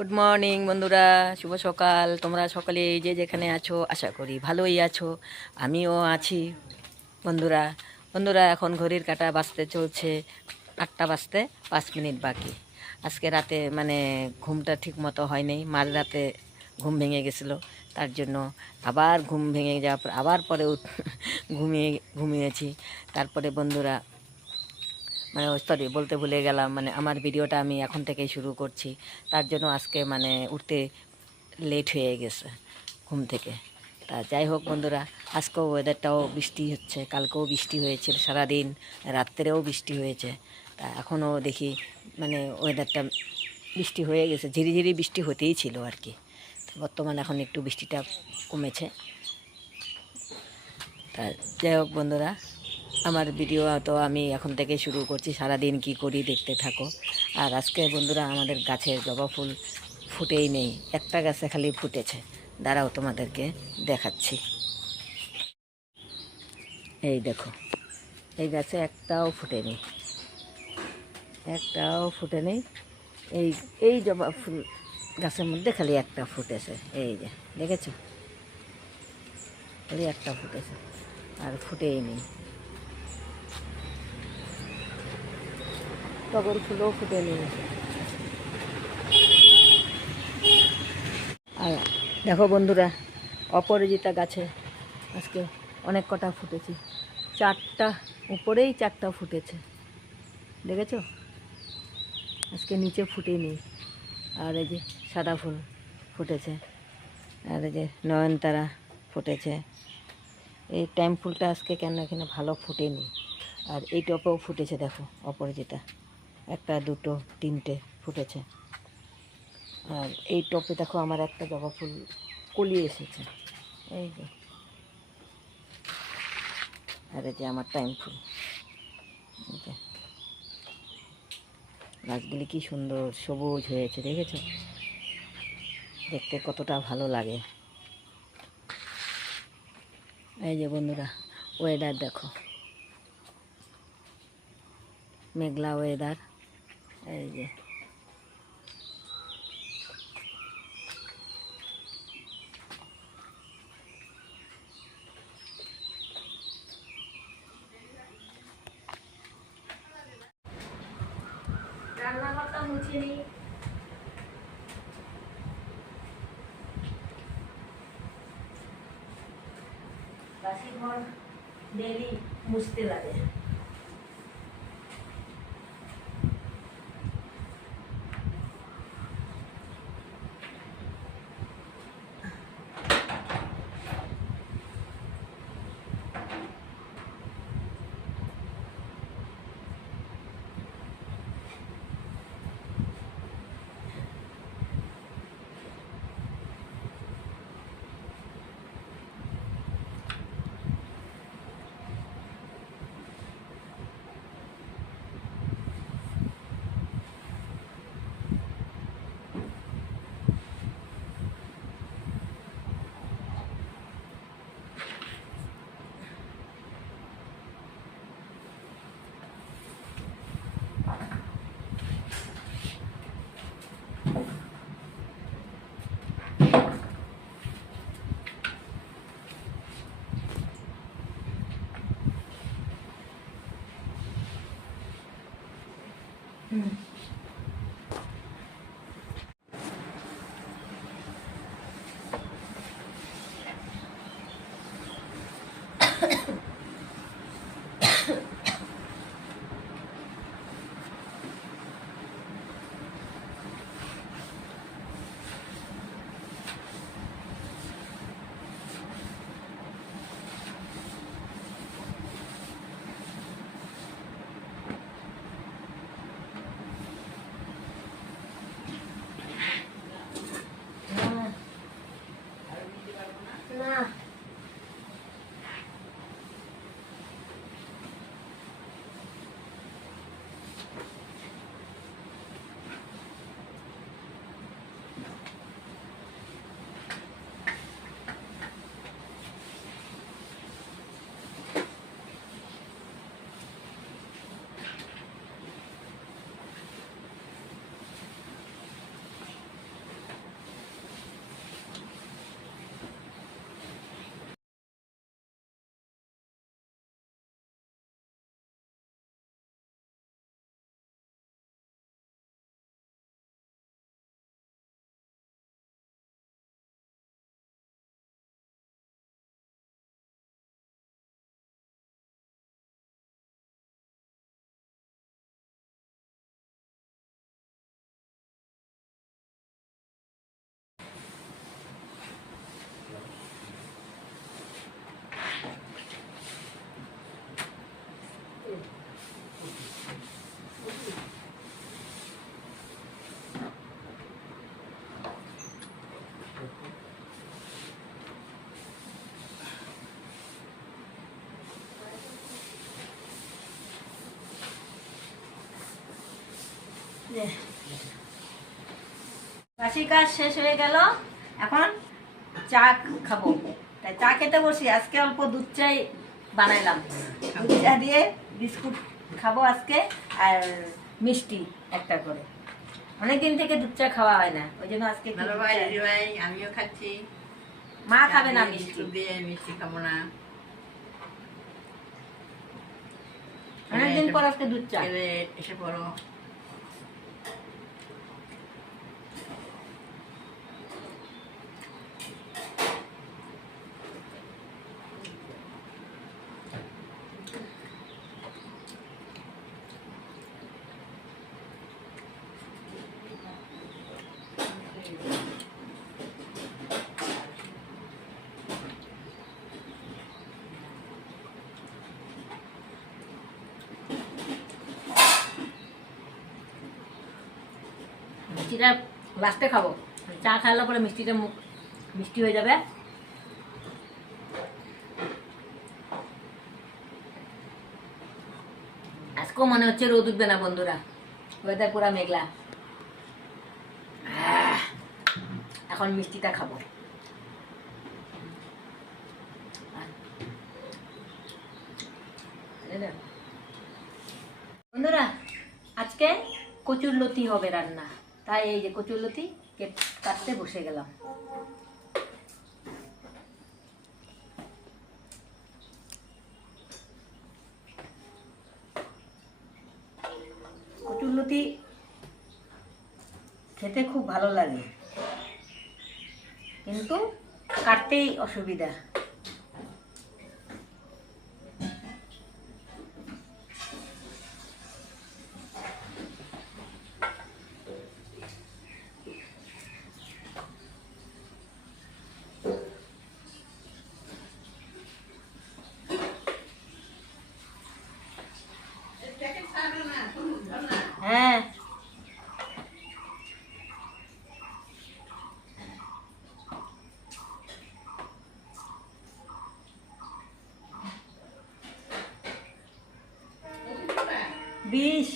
Good morning বন্ধুরা। শুভ সকাল। তোমরা সকলে যে যেখানে আছো, আশা করি ভালোই আছো। আমিও আছি, বন্ধুরা। বন্ধুরা, এখন ঘড়ির কাটা বাজতে চলছে আটটা বাজতে পাঁচ মিনিট বাকি। আজকে রাতে মানে ঘুমটা ঠিক মতো হয়নি। মাঝ রাতে ঘুম ভেঙে গেছিল। তার জন্য আবার ঘুম ভেঙে যাওয়ার পর, আবার পরে ঘুমিয়ে ঘুমিয়েছি। তারপরে বন্ধুরা মানে সরি বলতে ভুলে গেলাম মানে আমার ভিডিওটা আমি এখন থেকেই শুরু করছি। তার জন্য আজকে মানে উঠতে লেট হয়ে গেছে ঘুম থেকে। তা যাই হোক বন্ধুরা, আজকেও ওয়েদারটাও বৃষ্টি হচ্ছে, কালকেও বৃষ্টি হয়েছিল সারাদিন, রাত্রেও বৃষ্টি হয়েছে। তা এখনও দেখি মানে ওয়েদারটা বৃষ্টি হয়ে গেছে, ঝিরিঝিরি বৃষ্টি হতেই ছিল আর কি। বর্তমানে এখন একটু বৃষ্টিটা কমেছে। তা যাই হোক বন্ধুরা আমার ভিডিও তো আমি এখন থেকে শুরু করছি। সারাদিন কি করি দেখতে থাকো। আর আজকে বন্ধুরা আমাদের গাছের জবা ফুল ফুটেই নেই। একটা গাছে খালি ফুটেছে। দাঁড়াও তোমাদেরকে দেখাচ্ছি। এই দেখো, এই গাছে একটাও ফুটেনি। একটাও ফুটে নেই এই এই জবা ফুল গাছের মধ্যে খালি একটা ফুটেছে। এই যে, দেখেছ? খালি একটা ফুটেছে। আর ফুটেই নেই। টগর ফুলও ফুটে নেই আর দেখো বন্ধুরা, অপরাজিতা গাছে আজকে অনেক কটা ফুটেছে। চারটা, উপরেই চারটা ফুটেছে। দেখেছ? আজকে নিচে ফুটেনি। আর এই যে সাদা ফুল ফুটেছে। আর এই যে নয়নতারা ফুটেছে। এই টাইম ফুলটা আজকে কেন এখানে ভালো ফুটেনি? আর এই টপেও ফুটেছে, দেখো, অপরাজিতা। একটা, দুটো, তিনটে ফুটেছে। আর এই টপে দেখো আমার একটা জবা ফুল কলিয়ে এসেছে। এই যে। আর এই যে আমার টাইম ফুল। গাছগুলি কি সুন্দর সবুজ হয়েছে, দেখেছ? দেখতে কতটা ভালো লাগে। এই যে বন্ধুরা ওয়েদার দেখো। মেঘলা ওয়েদার এই যে রান্নাঘরটা মুছে নিই বাসি ঘর ডেলি মুছতে লাগে বাসি কাজ শেষ হয়ে গেল। এখন চা খাব। তাই চা খেতে বসি। আজকে অল্প দুধ চাই বানাইলাম। দুধ চা দিয়ে বিস্কুট খাব আজকে আর মিষ্টি একটা করে। অনেকদিন থেকে দুধ চা খাওয়া হয় না। ওই জন্য আজকে ভালো ভাই চা- ভাই আমিও খাচ্ছি। মা খাবে না মিষ্টি। দিয়ে মিষ্টি খাব না। অনেকদিন পর আজকে দুধ চা। এসে পড়ো। মিষ্টিটা লাস্টে খাব। চা খাওয়ার পরে মিষ্টিটা মুখ, মিষ্টি হয়ে যাবে। আজকেও মনে হচ্ছে রোদ উঠবে না বন্ধুরা। ওয়েদার পুরা মেঘলা। এখন মিষ্টিটা খাব। বন্ধুরা, আজকে কচুর লতি হবে রান্না। তাই এই যে কচুর লতি কেট- কাটতে বসে গেলাম। কচুর লতি খেতে খুব ভালো লাগে। কিন্তু কাটতেই অসুবিধা হ্যাঁ বিষ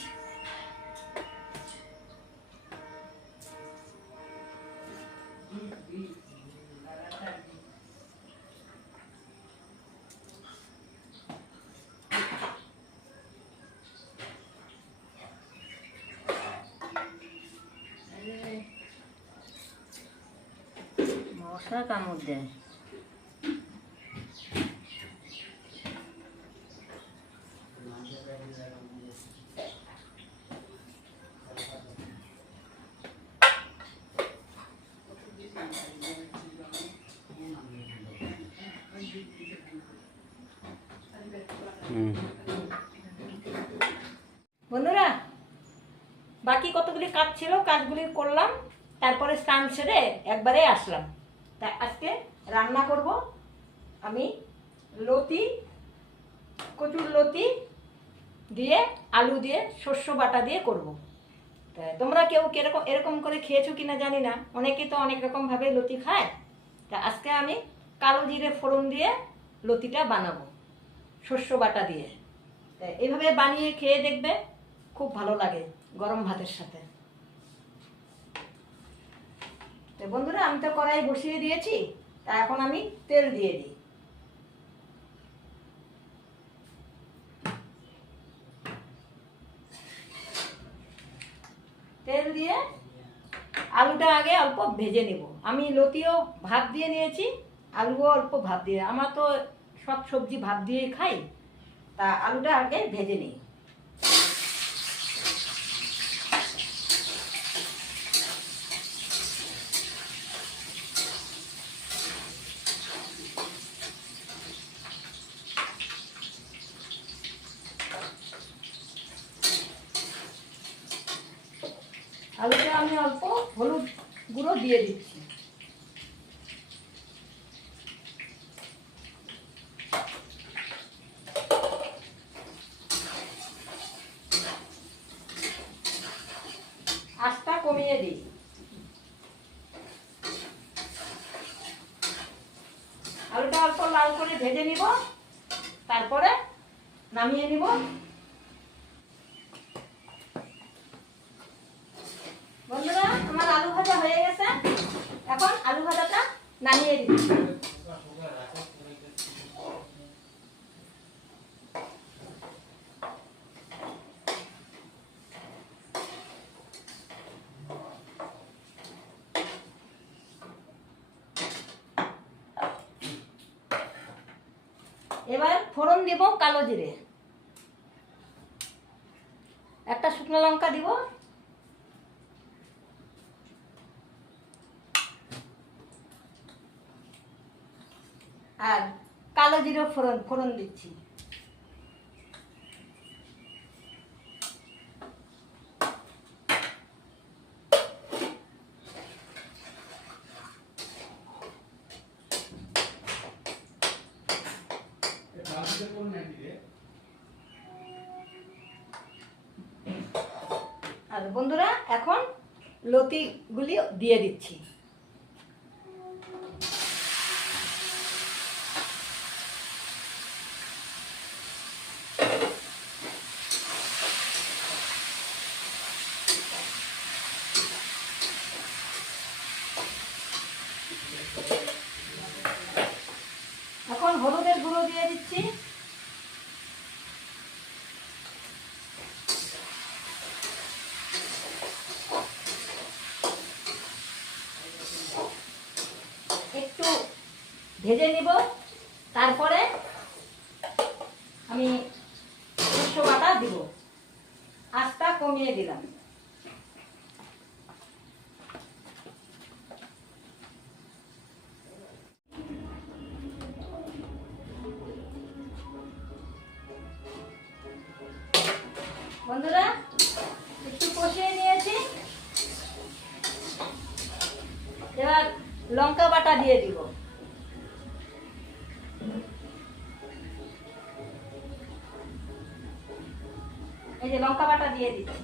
মশা কামড় দেয় বন্ধুরা বাকি কতগুলি কাজ ছিল কাজগুলি করলাম, তারপরে স্নান সেরে একবারে আসলাম। তা আজকে রান্না করব আমি লতি, কচুর লতি দিয়ে, আলু দিয়ে শস্য বাটা দিয়ে করব। তা তোমরা কেউ কীরকম, এরকম করে খেয়েছো কিনা জানি না। অনেকে তো অনেক রকমভাবে লতি খায়। তা আজকে আমি কালো জিরে ফোড়ন দিয়ে লতিটা বানাবো শস্য বাটা দিয়ে। তা এইভাবে বানিয়ে খেয়ে দেখবে, খুব ভালো লাগে গরম ভাতের সাথে। তো বন্ধুরা, আমি তো কড়াই বসিয়ে দিয়েছি, তা এখন আমি তেল দিয়ে দিই। তেল দিয়ে আলুটা আগে অল্প ভেজে নেব। আমি লতিও ভাত দিয়ে নিয়েছি, আলুও অল্প ভাত দিয়ে। আমরা তো সব সবজি ভাত দিয়েই খাই, তা আলুটা আগে ভেজে নিই আলুটা আমি অল্প হলুদ গুঁড়ো দিয়ে দিচ্ছি। আঁচটা কমিয়ে দিই। আলুটা অল্প লাল করে ভেজে নিব তারপরে নামিয়ে নিব বন্ধুরা আমার আলু ভাজা হয়ে গেছে এখন আলু ভাজাটা নামিয়ে দিচ্ছি। এবার ফোড়ন দিব কালো জিরে। একটা শুকনো লঙ্কা দিব আর কালো জিরে ফোড়ন ফোড়ন দিচ্ছি। আর বন্ধুরা এখন লতিগুলি দিয়ে দিচ্ছি এখন হলুদের গুঁড়ো দিয়ে দিচ্ছি একটু ভেজে নিব। তারপরে আমি সর্ষে বাটা দিব। আস্তা কমিয়ে দিলাম। এই যে লঙ্কা বাটা দিয়ে দিচ্ছি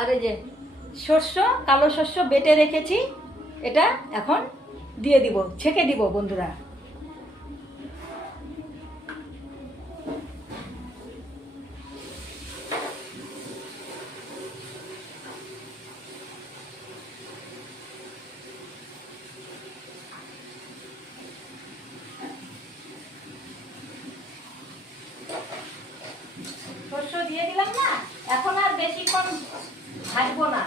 আর এই যে শস্য, কালো শস্য বেটে রেখেছি, এটা এখন দিয়ে দিব, ছেঁকে দিব বন্ধুরা শস্য দিয়ে দিলাম না এখন আর বেশিক্ষণ ভাজবো না।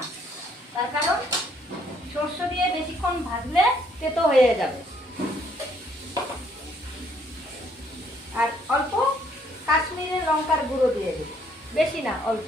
তার কারণ সর্ষে দিয়ে বেশিক্ষণ ভাজলে তেতো হয়ে যাবে। আর অল্প কাশ্মীরের লঙ্কার গুঁড়ো দিয়ে দেব। বেশি না, অল্প।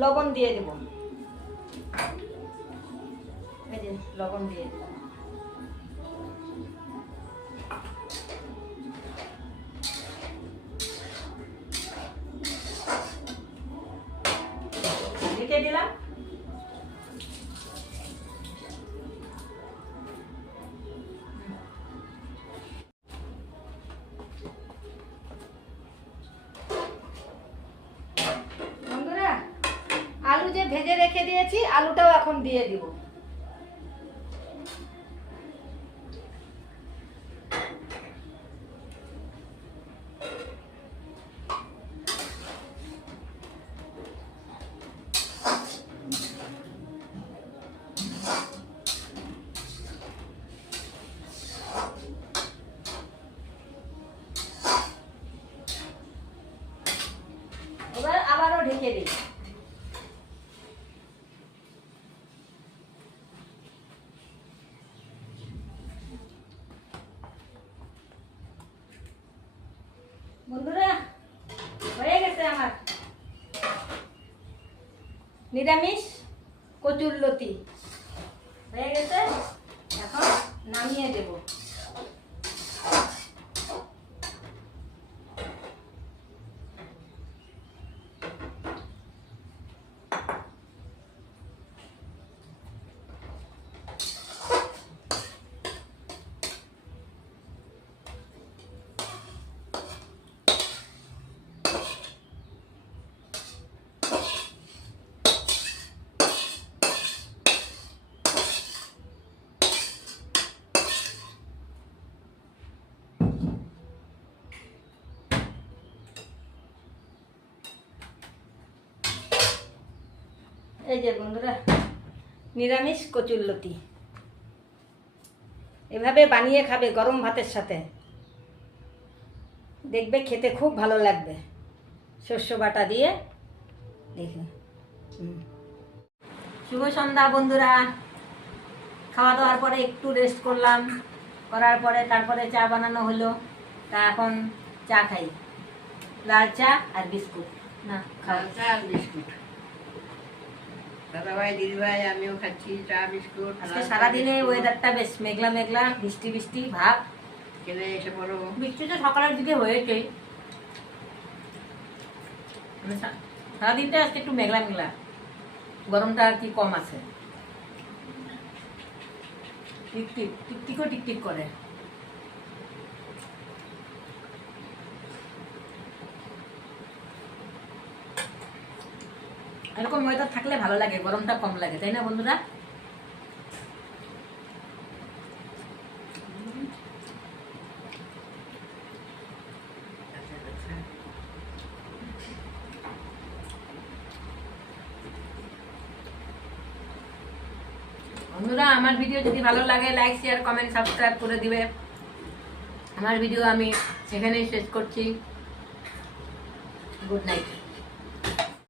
লবণ দিয়ে দেব। লবণ দিয়ে দিলাম আলু যে ভেজে রেখে দিয়েছি আলুটাও এখন দিয়ে দিব। বন্ধুরা হয়ে গেছে আমার। নিরামিষ কচুর লতি। হয়ে গেছে এখন নামিয়ে দেব। এই যে বন্ধুরা, নিরামিষ কচুর লতি। এভাবে বানিয়ে খাবে গরম ভাতের সাথে। দেখবে খেতে খুব ভালো লাগবে। শস্য বাটা দিয়ে দেখে। শুভ সন্ধ্যা বন্ধুরা। খাওয়া দাওয়ার পরে একটু রেস্ট করলাম। করার পরে তারপরে চা বানানো হলো। তা এখন চা খাই। লাল চা আর বিস্কুট। না খাওয়া চা আর বিস্কুট। দাদাভাই দিদিভাই আমিও খাচ্ছি চা বিস্কুট সারাদিনে ওয়েদারটা বেশ মেঘলা মেঘলা বৃষ্টি বৃষ্টি ভাব। খেলে এসে পড়ো। বৃষ্টি তো সকালের দিকে হয়েছে। সারাদিনটা আজকে একটু মেঘলা মেঘলা। গরমটা আর কি কম আছে। টিকটিক টিকটিকও টিকটিক করে। এরকম ওয়েদার থাকলে ভালো লাগে, গরমটা কম লাগে, তাই না বন্ধুরা। বন্ধুরা, আমার ভিডিও যদি ভালো লাগে লাইক শেয়ার কমেন্ট সাবস্ক্রাইব করে দিবে। আমার ভিডিও আমি এখানেই শেষ করছি। Good night